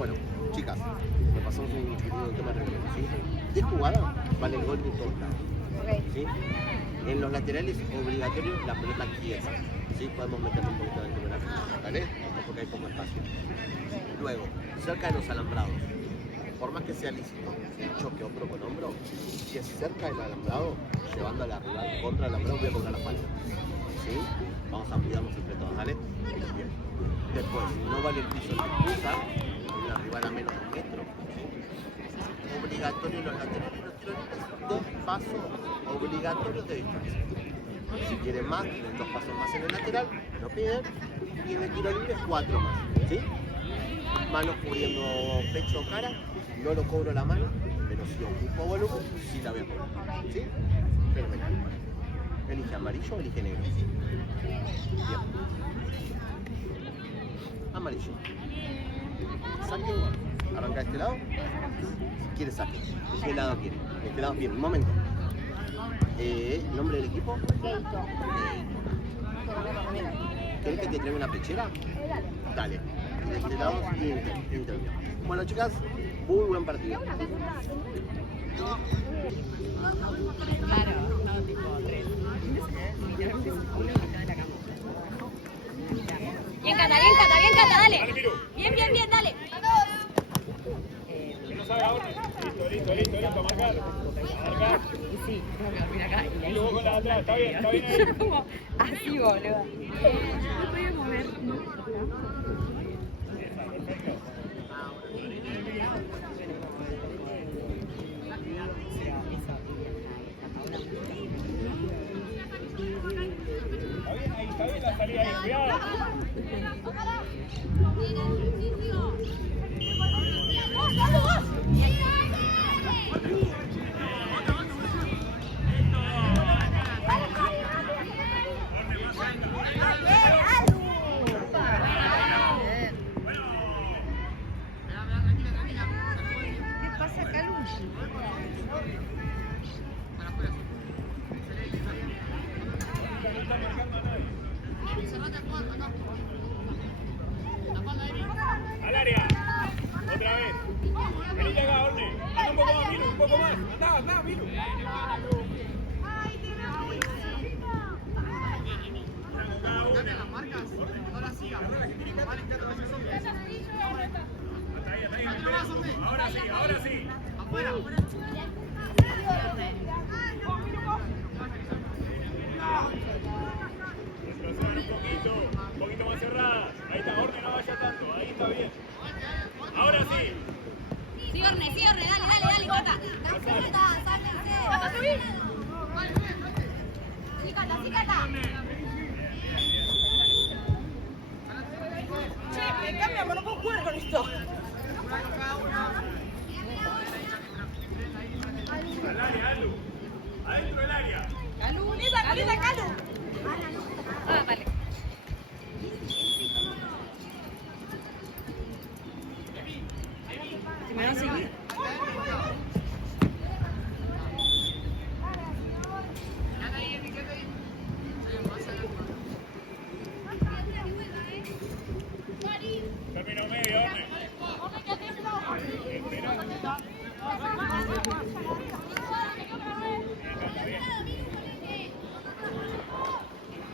Bueno, chicas, repasamos un pequeño tema de reglamento, ¿sí? De jugada vale el gol de todos lados. ¿Sí? En los laterales obligatorio la pelota quieta. ¿Sí? Podemos meterle un poquito dentro de la pelota, ¿vale? Porque hay poco espacio. Luego, cerca de los alambrados, por más que sea lícito el choque hombro con hombro, si es cerca del alambrado, llevando a la rival contra el alambrado, voy a cobrar la falta. ¿Sí? Vamos a cuidarnos entre todos, ¿vale? Bien. Después, no vale el piso de disputa, la rival a menos de un metro. ¿Sí? Obligatorio los laterales y los tirones, 2 pasos obligatorios de distancia. Si quieren más, tienen 2 pasos más en el lateral, lo piden, y en el tiro libre 4 más. ¿Sí? Manos cubriendo pecho o cara, no lo cobro la mano, pero si ocupo volumen, sí la voy a cobrar. ¿Sí? Fenomenal. Elige amarillo o elige negro. Bien. Amarillo. Saque. Arranca de este lado. Si quiere saque. ¿De qué lado quiere? De este lado. Bien, un momento. ¿Nombre del equipo? Keito. ¿Querés que te traiga una pechera? Dale. De este lado y intervino. Bueno, chicas, muy buen partido. Claro, no tipo 3. Bien, Cata, dale. Bien, dale. No sabe ahora. Listo, marcar. Y sí, tengo que dormir acá. Y ahí Y luego con la de atrás, está bien ahí. yo como así, boludo. No podía mover. Está bien la salida ahí, cuidado. ¿Qué pasa, Calu? Al área. Otra vez. Venite acá, Orne. Anda un poco más, Miru, un poco más. Anda, Miru. Cambia las marcas. Ahora sí, ahora sí. Ahora sí. Afuera. Retroceder un poquito más cerrada. Ahí está, Orne, no vaya tanto. Ahí está bien. Ahora sí. Sí, Orne, dale, Cata. Cata, subí. Sí, Cata. Che, me cambiamos, no puedo jugar con esto. Al área, Alu. Adentro del área. Calu. Ah, vale. Si me van a seguir. Terminó medio, Orne.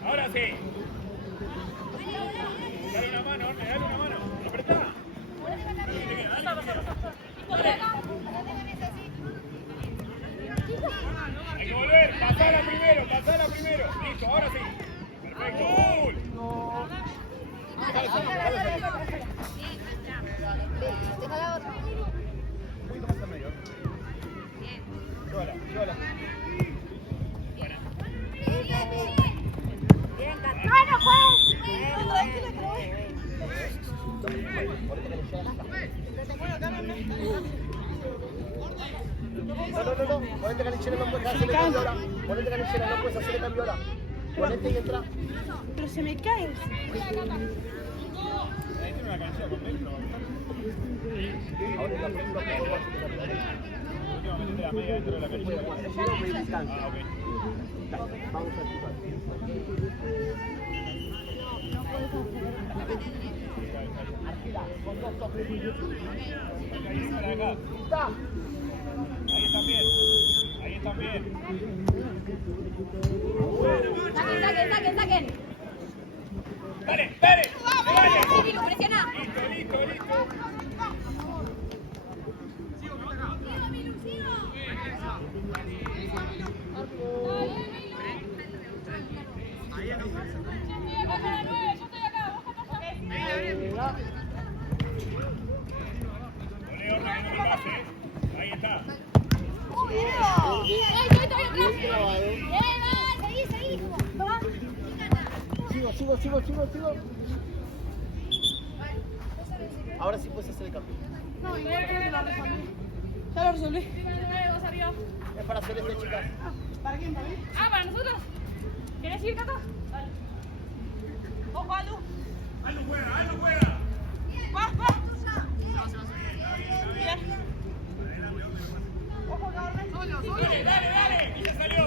Ahora sí. Dale una mano, Orne, dale una mano. Apretá. Hay que volver. Pasala primero. Listo, ahora sí. Perfecto. Llévala. No. Ponete canillera, no puedes hacerle cambio ahora. Ponete canillera, no puedes hacerle cambio ahora. Ponete y entra. Pero se me cae. Ahí tiene una canilla con dentro. Ahora es la próxima que Últimamente la media dentro de la canilla. Ah, ok. Vamos a activar. Arquera, con 2 toques. Ahí para acá. Ahí están bien. Ahí están bien. Saquen. Dale, dale. Dale. Sí, Viru, presiona. Listo. Ole, Orne, que no te pase. Ahí está. Sigo. Ahora sí puedes hacer el cambio. Ya lo resolví. Es para hacer este, chicas. ¿Para quién? ¿Para mí? Ah, ¿para nosotros? ¿Querés ir, Cata? Ojo, Alu. Aldo juega. Va. Bien. Ojo, Carmen. Dale. Y ya salió.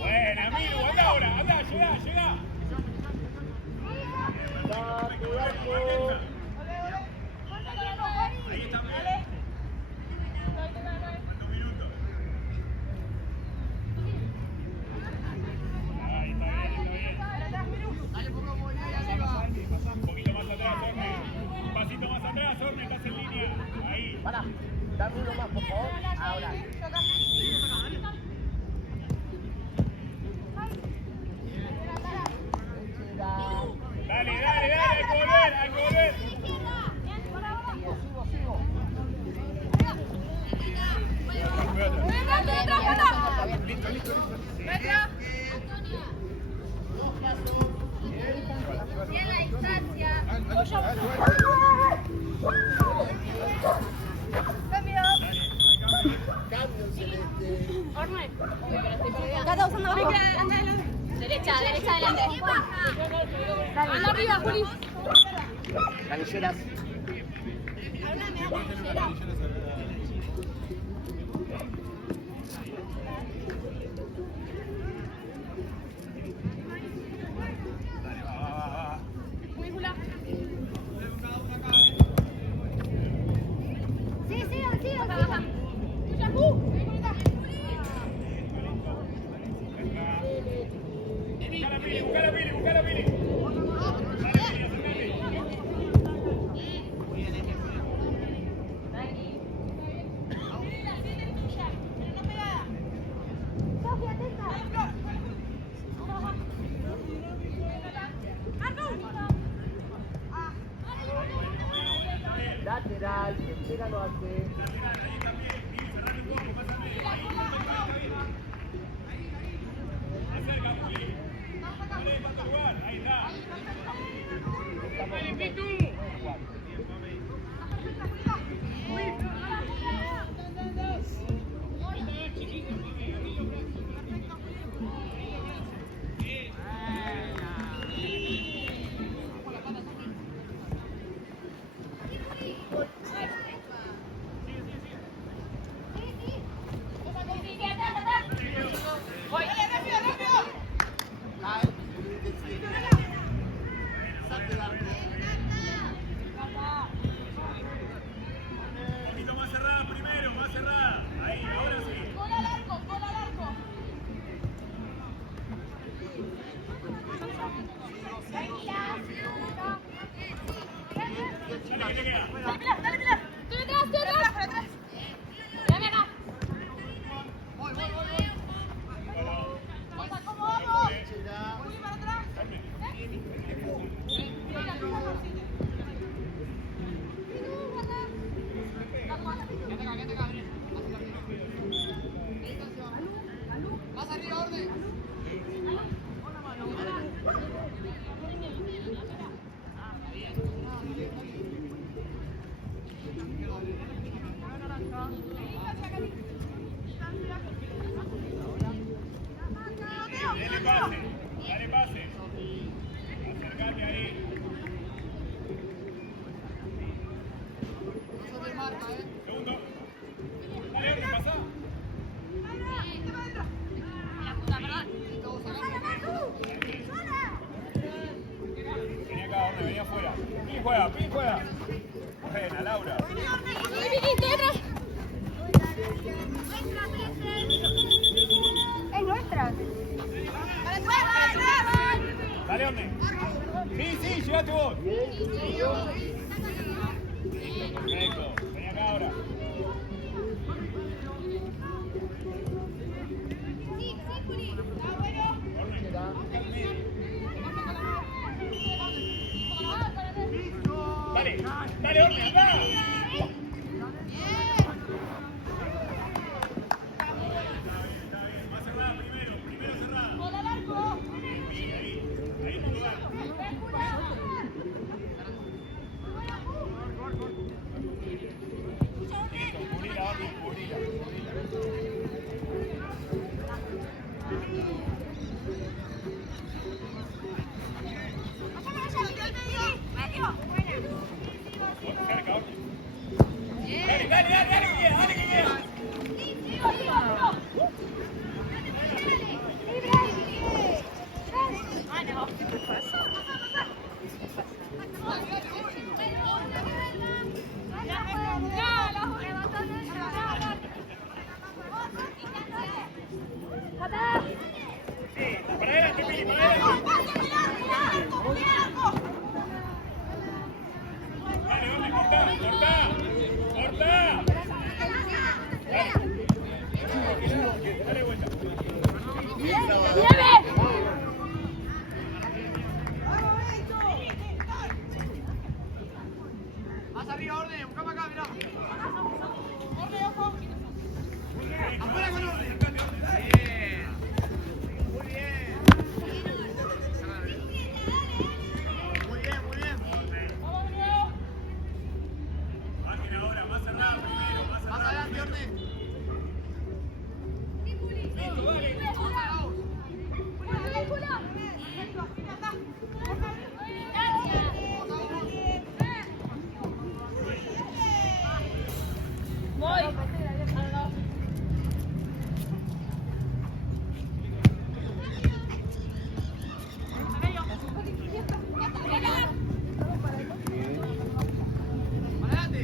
Buena, amigo. Anda ahora. Llega. Ahí está bien. ¿Cuántos minutos? Ahí está bien. Un poquito más atrás, Orne. Un pasito más atrás, Orne, estás en línea. Ahí. Para, dame uno más, por favor. Ahora. Dale, hay que volver. Listo. Bien la distancia. Cambio, Celeste. Cata usando abajo. Derecha, adelante. Anda arriba, Juli. Canilleras. Va. Muy Jula. Sí, baja. Busca la Pili. Lateral, que pega lo hace. Acerca, Juli. Dale, para tu lugar. Ahí está. Dale, Pitu. Un poquito más cerrada primero, más cerrada. Ahí, ahora sí. Gol al arco. Dale, que te queda. Dale, Pilar. Estoy atrás. Dame acá. ¿Cómo vamos? Juli para atrás. Más arriba, orden. Buena, Laura. Es nuestra. Dale, Orne. Sí, llévate vos. Perfecto. Vení acá ahora. Dale, Orne, acá. Más cerrada primero cerrada. Ahí en tu lugar. Cubrila, Orne, cubrila. Cerca, Orne. Dale, que queda. Sí, para adelante, Pili, para adelante. Dale, Orne, cortá. Dale vuelta. Más arriba, Orden, buscame acá, mirá. Afuera con Orden. Bien. Muy bien. Muy bien. Máquina ahora, más cerrada primero, más cerrada. Más adelante, Orden. Listo, dale. Adelante.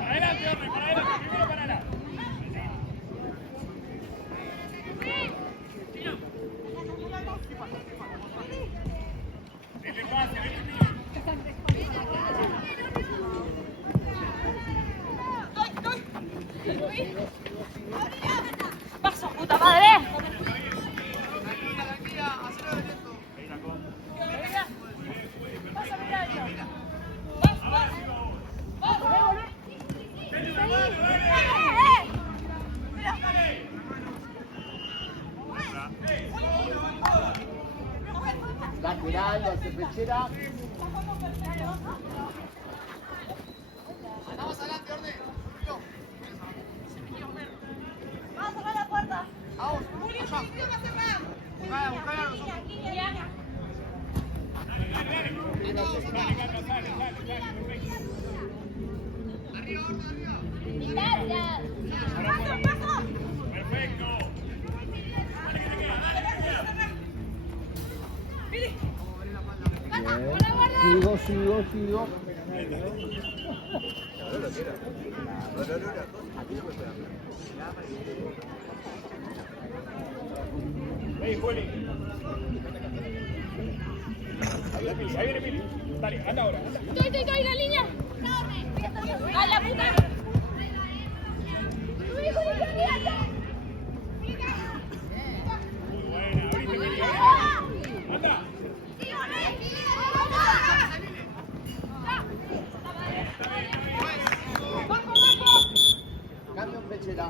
Adelante, Orne, para adelante, primero para adelante. Denle pase, ¡Paso, puta madre! Tranquila, hacelo de lento. Lateral, hacia pechera. Andamos adelante, Orden. Vamos a cerrar la puerta. Vamos, allá. Buscala a nosotros. Arriba, Orden, arriba. Gracias. Perfecto. Sigo. Ahí, Juli. Ahí viene Pili. Dale, anda ahora. Estoy, la línea. ¡A la puta! Muy buena, abriste Pili. Anda. Cambio en pechera.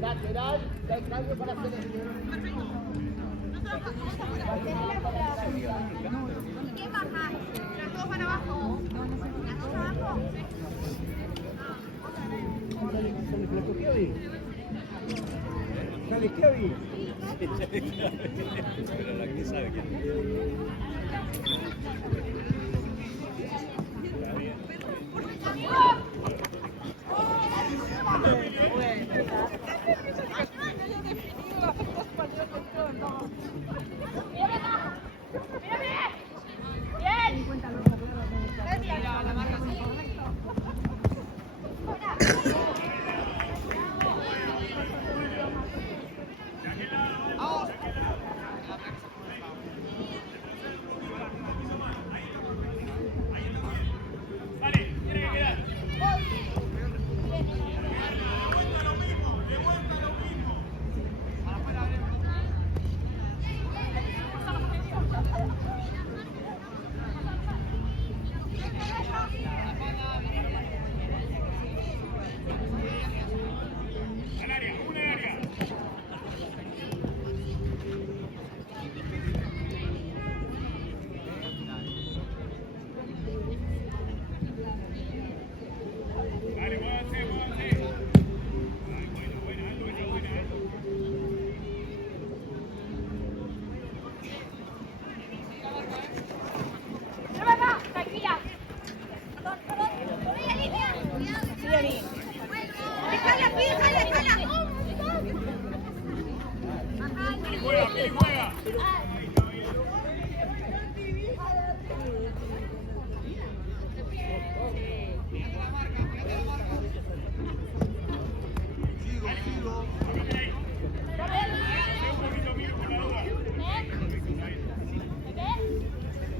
Lateral, cambio para hacer ¿Qué baja? Las dos van abajo. Las dos abajo. Dale, Kevin. Pero la que sabe quién es. Está bien.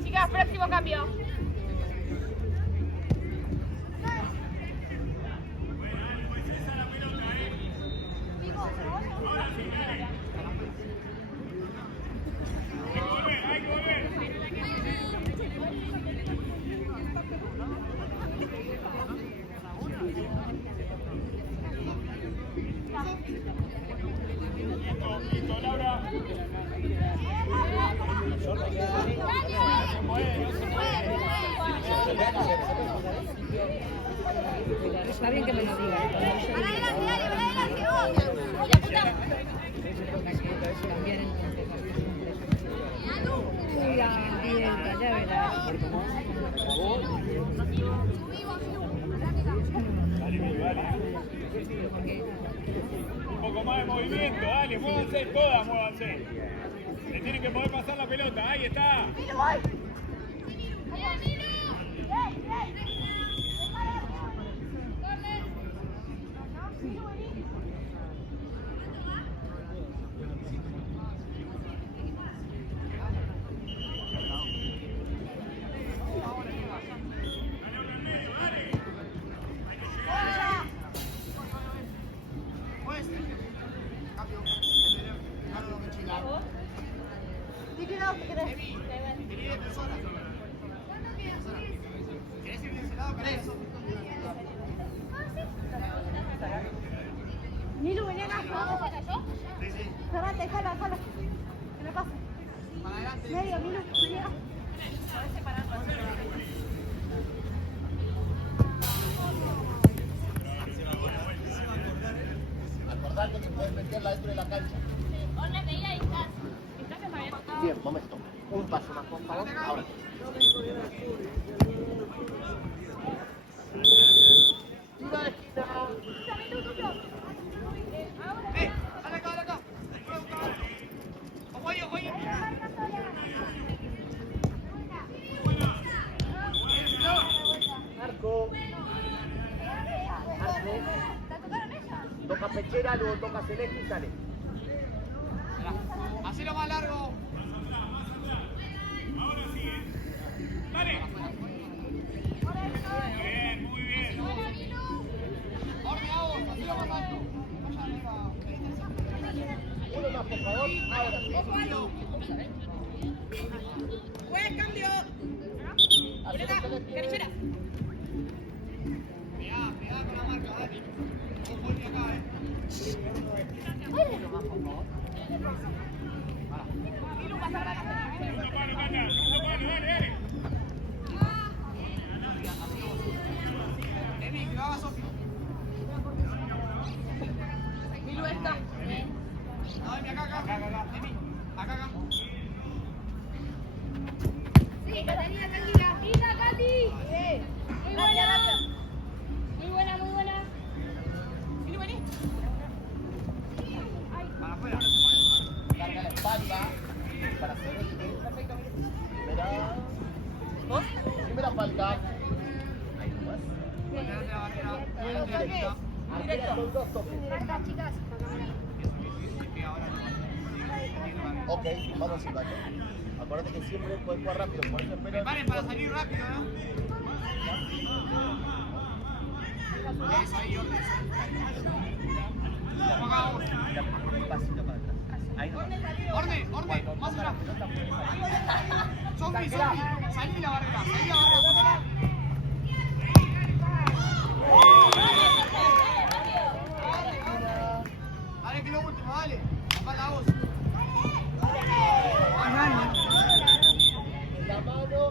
Chicas, próximo cambio. Listo, Laura. Está bien que me lo digas. Para adelante, dale, para adelante, vos. Mira, puta. Cambiar entonces. Uy, la piedra, ya verás. Dale, Milo, dale. Un poco más de movimiento, dale, muévanse todas, muévanse. Le tienen que poder pasar la pelota, ahí está. Milo, voy. Allá, Milo. Nilu, vení acá. Cerrate, jala. Que me pase. Medio, Nilu, vení acá. Acordate que puedes meterla dentro de la cancha. Bien, momento. Un paso más, por favor. Ahora. Tira de esquina. Dale acá. Oye. Marco. Toca pechera, luego toca celeste y sale. Hacelo más largo. Dale. Muy bien. Orden a vos, hacelo más alto. Uno más, por favor. Ahora. Buen cambio. Carillera. Pegá con la marca, Dani. Vos ponte acá, palo, Cata. Segundo palo, dale, dale. Emi, que lo haga Sofi. Milu está. No, Emi, acá. Emi, acá. Sí, Catalina, tranquila. ¡Linda, Katy! Muy buena. Rápido. Muy buena, muy buena. Milu, vení. Para afuera. Carga la espalda para hacer el primera falta. Ahí nomás. Delante de la barrera. Muy Dos directo. toques. Son dos toques. Marca, chicas. Sí, ahora no. Ok, vamos a baño. Acuérdate que siempre puedes jugar rápido, por eso espero. Preparen para salir rápido, ¿no? Eso, ahí, orden. Vamos acá, vamos. Un pasito para atrás. Ahí nomás. Orden, más atrás. Sofi, salí la barrera, Sofi. Dale, que lo último, dale. Falta vos. La mano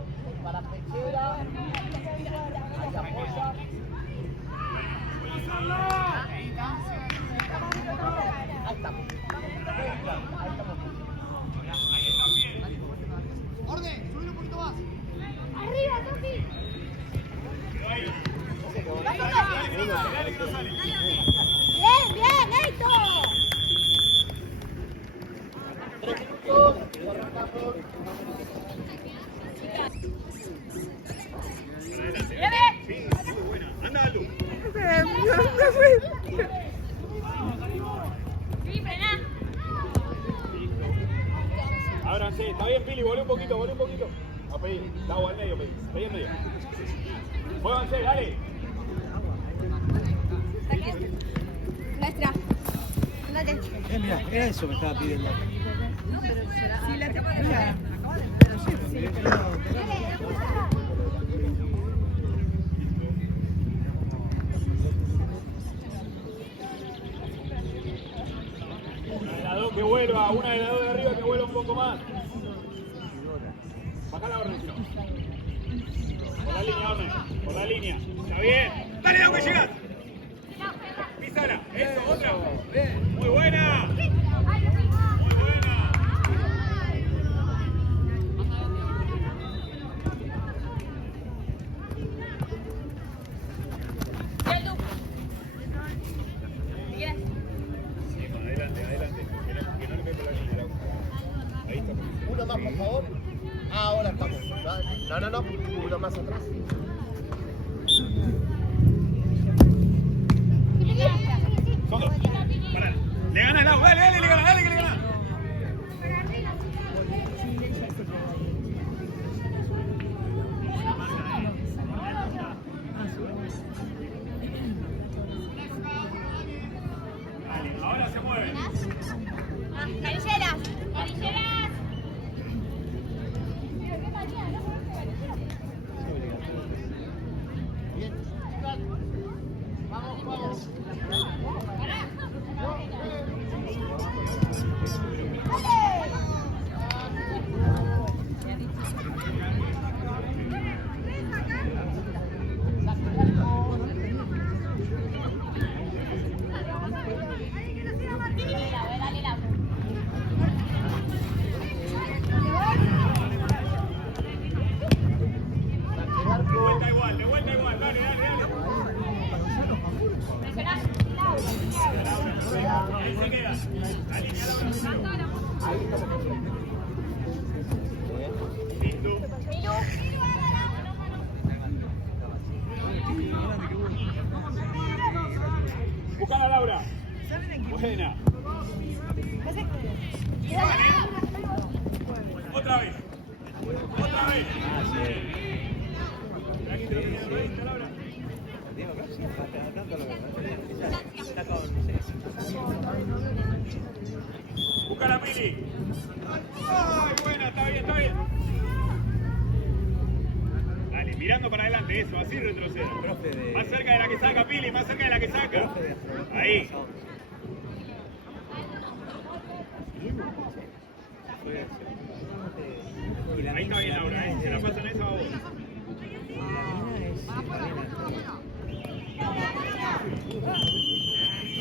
para pechera. Ahí apoya. Ahí está. Ahí estamos. Ahí estamos. Orden, subir un poquito más. Arriba, Sofi. Dale, que no sale. Bien, Neito. 3 minutos. Arrancamos. Sí, muy buena. Anda, Lu. Sí, frená. Ábranse. Está bien, Pili. Volé un poquito. A pedir. Da al medio, pedí. Pedí en medio. Muévanse, dale. Nuestra. Andate. Mira, era eso me estaba pidiendo. Sí, la tapa de allá. Una de las dos que vuelva. Una de las dos de arriba que vuelva un poco más. Baja la orden, si no. Por la línea, orden. Por la línea. Está bien. Dale, Lau, que llegas. Písala. Eso, otra. Muy buena. Muy buena. Sí, adelante. Que no le meto la línea, Lau. Ahí está. Uno más, por favor. Ahora estamos. No. Uno más atrás. Son dos. Pará. Le gana Lau. Dale, que le gana. Dale, ahora se mueve. Canilleras. Bien. Vamos. De vuelta igual. Dale. Ahí se queda. La línea, Laura. Listo. Buscala, Laura. Buena. Otra vez. Laura. Busca la Pili. Ay, buena, está bien. Dale, mirando para adelante, eso, así retrocede. Más cerca de la que saca, Pili, más cerca de la que saca. Ahí. Ahí está bien Laura, se la pasan eso a vos.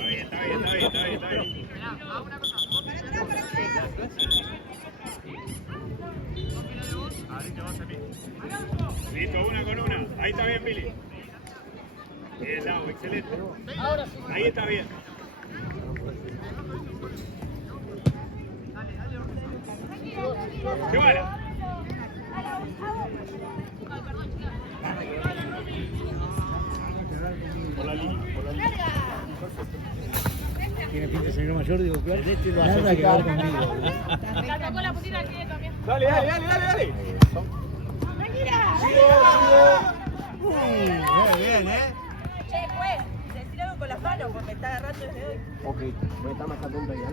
Está bien. Listo, una con una. Ahí está bien, Pili. Bien, Lau, excelente. Ahí está bien. ¡Llévala! Por la línea. Tiene pinta de señor mayor, digo, claro, este lo hace quedar conmigo. La tocó la putita aquí también. Dale. Bien, Che, pues, decir algo con las manos porque me está agarrando desde hoy. Ok, voy a estar más atento ahí, ¿no?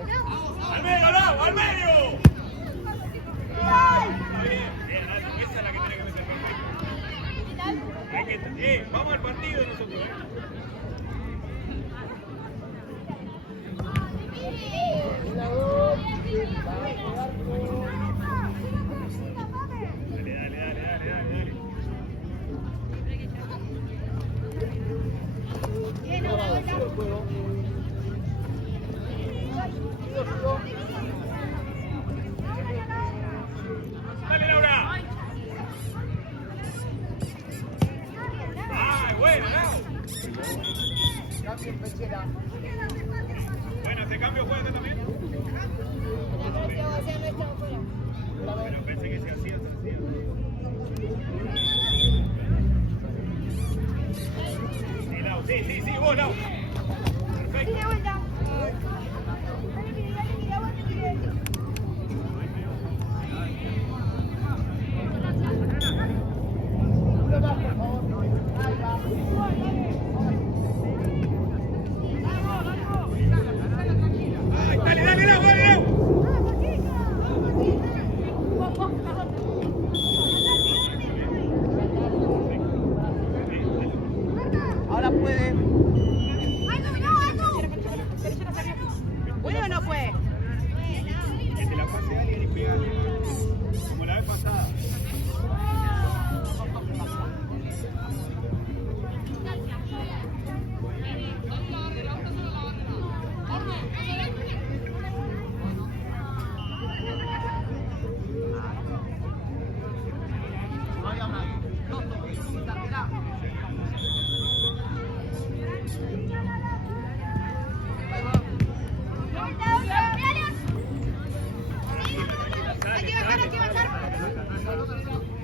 ¡Al medio, Lau! ¡Al medio! Está bien, esa es la que tiene que meter perfecto. Vamos al partido nosotros, Dale. Dale, Laura. ¡Ay, bueno, Lau! Bueno, ¿este cambio juega también? Pero pensé que se hacía, Sí, Lau, sí, vos, Lau. Perfecto. Ay, dale, Lau. Ahora puede. ¿Puede o no puede? Que te la pase a alguien y pegale. Como la vez pasada.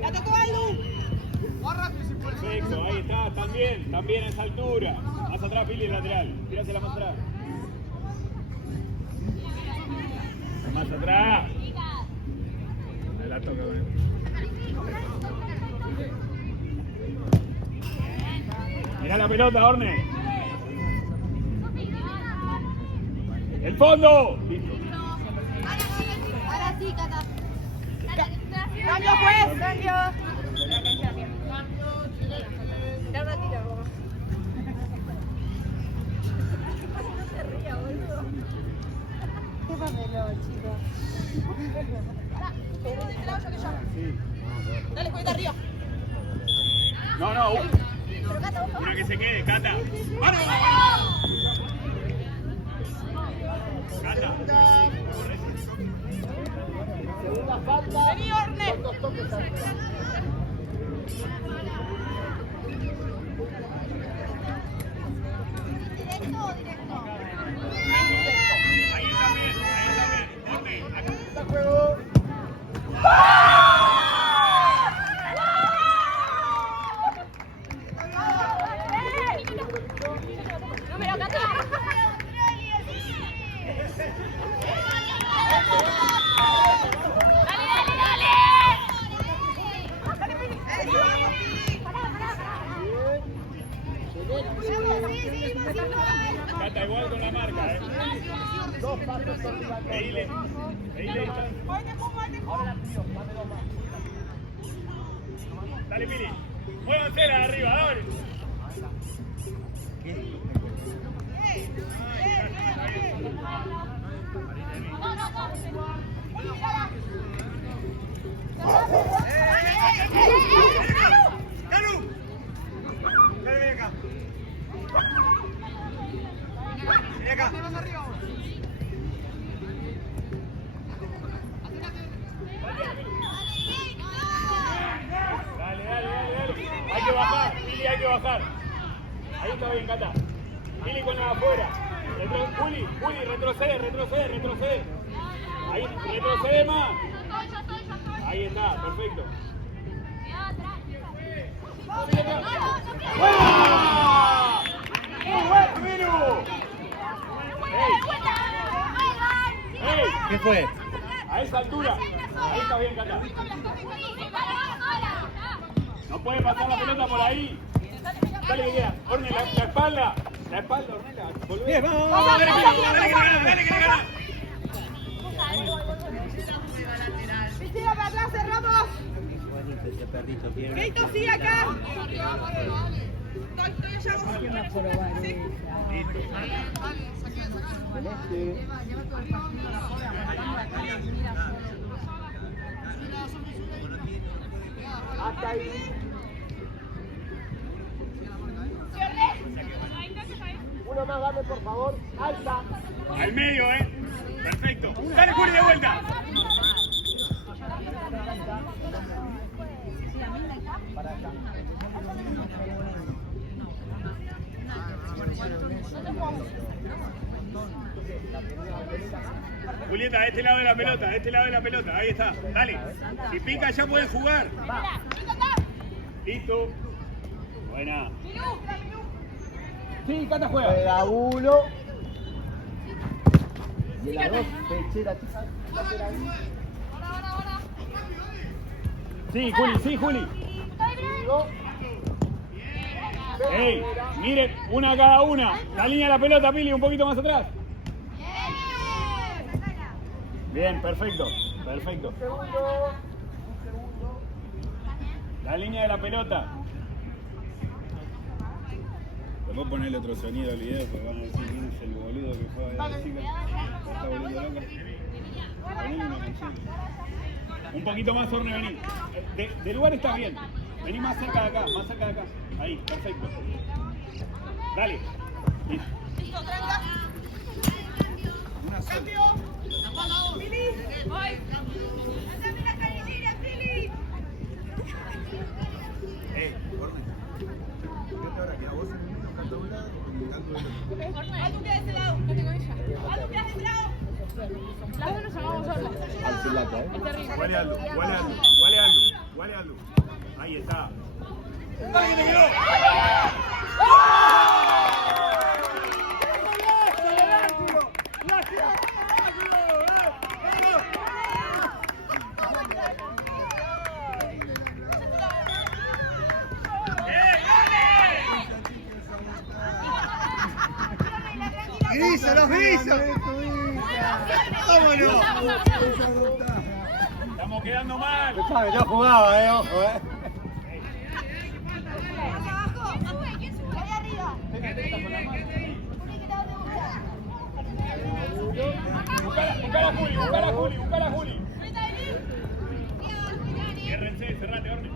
La tocó Aldu. Perfecto, ahí está, también a esa altura. Más atrás, Pili, el lateral. Tírasela más atrás. Más atrás. Ahí la toca, Mirá la pelota, Orne. ¡El fondo! Listo. Ahora sí, Cata. Cambio pues, cambio. Da una tira, vos. No se ría, boludo. Qué papelón, chicos. Dale, cuenta arriba. No. Una que se quede, Cata. ¡Vamos! Cata. Segunda falta. Vení, Orne. Con 2 toques arriba. ¿Directo o directo? Ahí está bien. Orne, acá. Está juego. Número 14. Cata, igual con la marca, 2 pasos arriba. Ahí está. Ahora la tiro. Dame 2 más. Dale, Pili. Muévanse la de arriba, dale. No. que bajar. Ahí está bien, Cata. Pili con la de afuera. Juli, retrocede. Ahí, retrocede más. Ahí está, perfecto. ¡Buena! ¡Muy bueno, Miru! ¡Ey! ¿Qué fue? A esa altura. Ahí está bien, Cata. No puede pasar la pelota por ahí. Dale que queda. Orne, la espalda. La espalda, Ornella. Volvé. Bien, vamos. Dale que gana. Piscina para atrás, cerramos. Bonito ese perrito tiene. Keito, sí, acá. Hasta ahí. Uno más, dame por favor. Alta. Al medio, Perfecto. Dale, Juli, de vuelta. Julieta, de este lado de la pelota, ahí está. Dale. Si pica ya puedes jugar. Listo. Buena. Sí, Cata juega. Juega uno. Y la dos, pechera. Sí, Juli. Ey, miren, una cada una. La línea de la pelota, Pili, un poquito más atrás. Bien, perfecto. La línea de la pelota. Después ponerle otro sonido al video, porque vamos a decir quién es el boludo que fue a decir esta boludo loca. Ponele una canción. Un poquito más, Orne, vení. De lugar está bien. Vení más cerca de acá. Ahí, perfecto. Dale. Una sola. Orne. Fíjate ahora que a vos en el mismo canto de un lado y canto del otro. Algo queda de ese lado. Algo queda de ese lado. Las dos nos llamamos solas. Es terrible. Guale Aldo. Ahí está. ¡Dale que te quedó! ¡Grisa, los grisos! ¡Vámonos! Estamos quedando mal. Yo jugaba, ojo, ¿Quién sube? Ahí arriba. Buscala, Juli. Ciérrense, cerrate, Orne.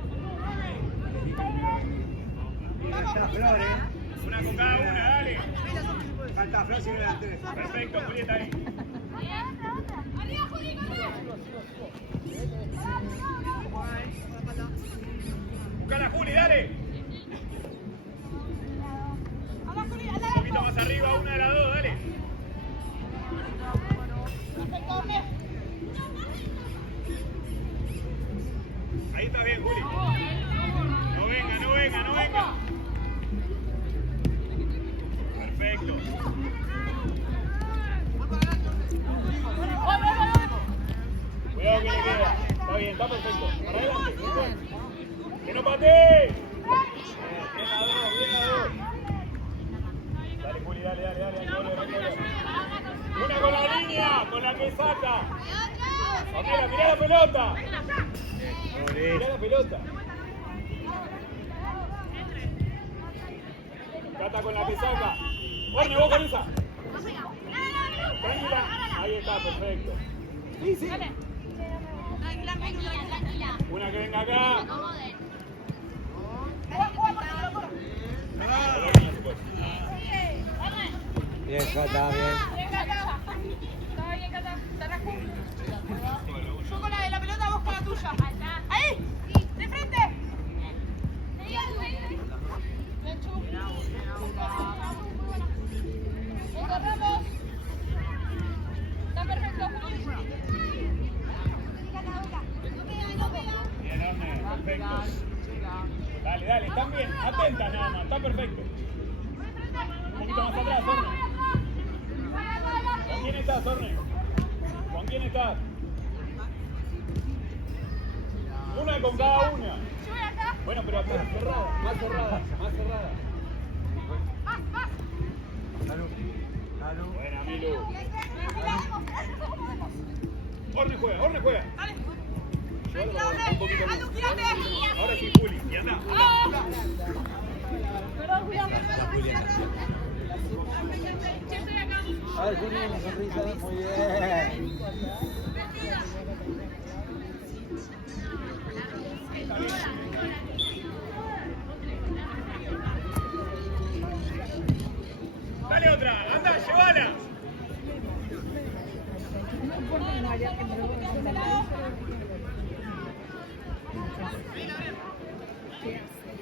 Una con cada una, dale. Falta Flor, sigue la 3. Perfecto, Julieta ahí. Arriba, Juli, corre. Buscala, Juli, dale. Vamos, Juli, Un poquito más arriba, una de las dos, dale. Ahí está bien, Juli. No venga. Perfecto. Cuidado que le queda. Está bien, está perfecto. Para adelante. ¡Que no patee! Bien a dos. Dale, Juli, dale. Una con la línea, con la que saca. Mirá la pelota. Mirá la pelota. Cata con la que saca. Orne, vos con esa. Tranquila. Ahí está, perfecto. Sí. Una que venga acá. Bien, Jota, bien. Estaba bien, Cata. Yo con la de la pelota, vos con la tuya. Ahí, de frente. Perfecto. Dale, dale, están bien, atentas nada más, está perfecto. Un poquito más atrás, Orne. ¿Con quién estás, Orne? ¿Con quién estás? Una con cada una. Bueno, pero acá cerrada, más cerrada, más cerrada. Buena, Milu. Orne juega, Orne juega. Un poquito más. Ahora sí, Juli, y anda. A ver, Juli, una sonrisa. Muy bien. Dale otra, anda, llévala.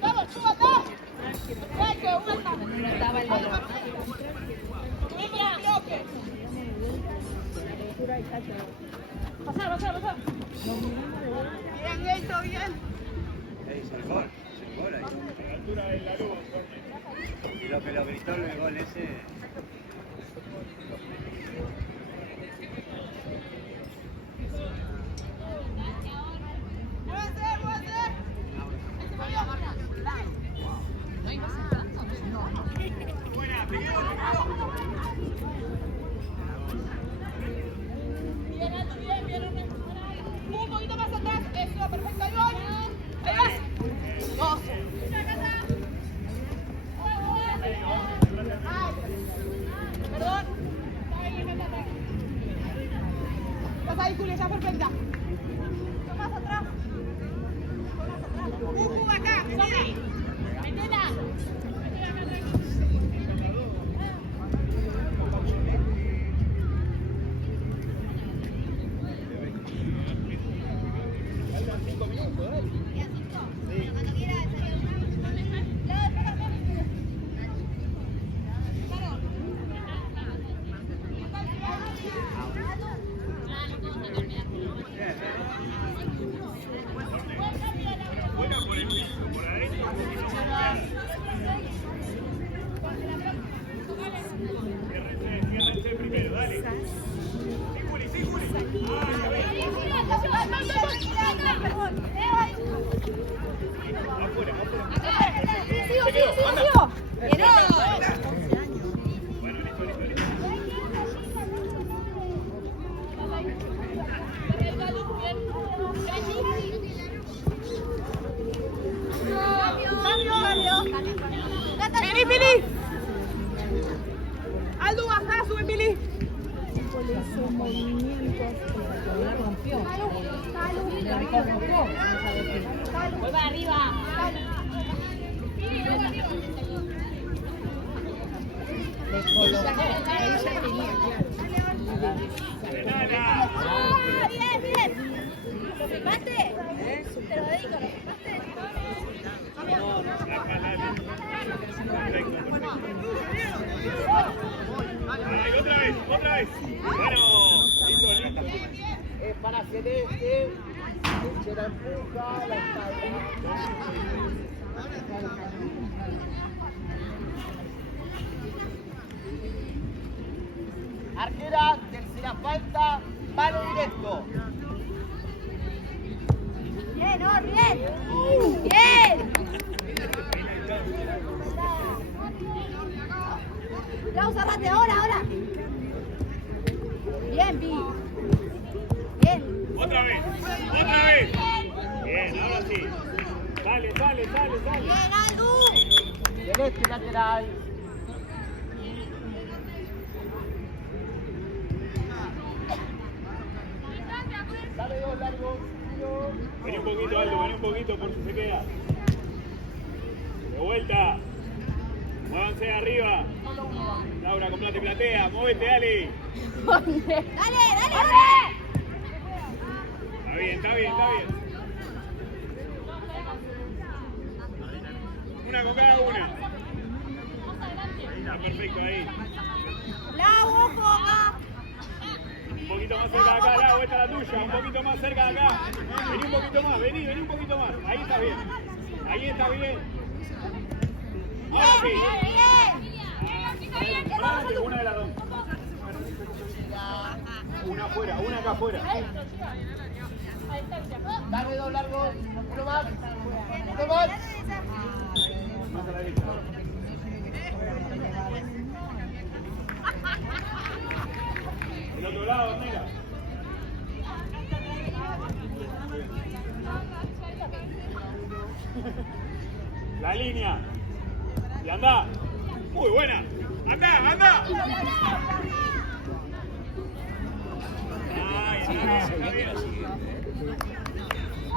Vamos, chúbate. Pasar. Bien, Gato, bien. Es el gol ahí. A la altura de la luz, Orne. Y lo que lo gritó el gol ese. Buena, te quedo. Bien. Un poquito más atrás. Eso, perfecto. Ahí voy. Ahí vas. Dos. Perdón. Estás ahí, Julia, ya perfecta. Más atrás. Acá. Metela. Buena por el piso, por adentro, un poquito más. Ciérrense primero, dale. Sí, Juli. Afuera. Sigo. Bueno, listo. Vení, Pili. Aldo, baja, sube, Pili. Hizo un movimiento, la rompió. La rompió. Vuelve arriba. Le colocó. Ella tenía, Bien. ¿Lo filmaste? Te lo dedico, ¿lo filmaste? Ay, otra vez. Bueno, listo. Es para Celeste. Se la empuja, la espalda. Arquera, tercera falta, palo directo. Bien, bien. Vamos, cerrate, ahora. Bien, Pi. Bien. Otra vez. Bien, ahora sí. Sale. Bien, Aldo. Celeste lateral. Dale dos largos. Vení un poquito, Aldo, por si se queda. De vuelta. Muévanse arriba. Laura, con plate platea. Móvete, dale. Dale. Está bien. Una con cada una. Está perfecto ahí. La boca. Un poquito más cerca de acá, Lau, esta es la tuya. Un poquito más cerca de acá. Vení un poquito más, vení un poquito más. Ahí está bien. Ahí está bien. Ahora sí. Una de las dos. Una afuera, una acá afuera. Dale dos largos. Uno más. Uno más. Más a la derecha. El otro lado, mira. La línea. Y anda. Muy buena. Anda, anda. Ay, está bien.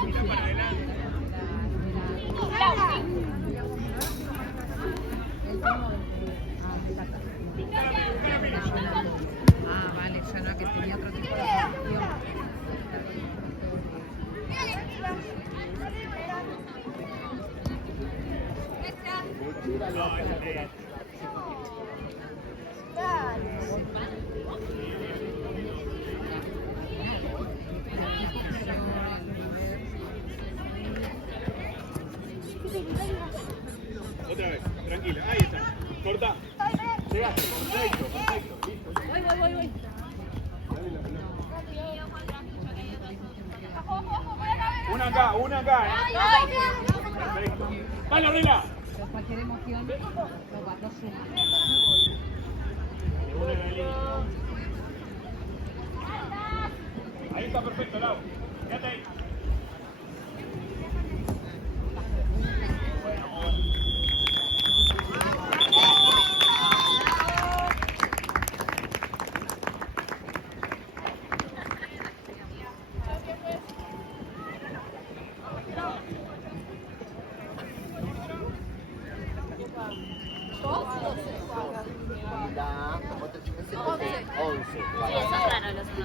Mira para adelante. Ah, vale, ya no, que tenía otro tipo de función. No, es otra vez, tranquila, ahí está. Corta. Llegaste, perfecto, perfecto. Listo. Voy. Una acá, Perfecto. Dale, Rila. Pero cualquier emoción lo suma. Una en la línea. Ahí está perfecto, Lau. Quédate ahí.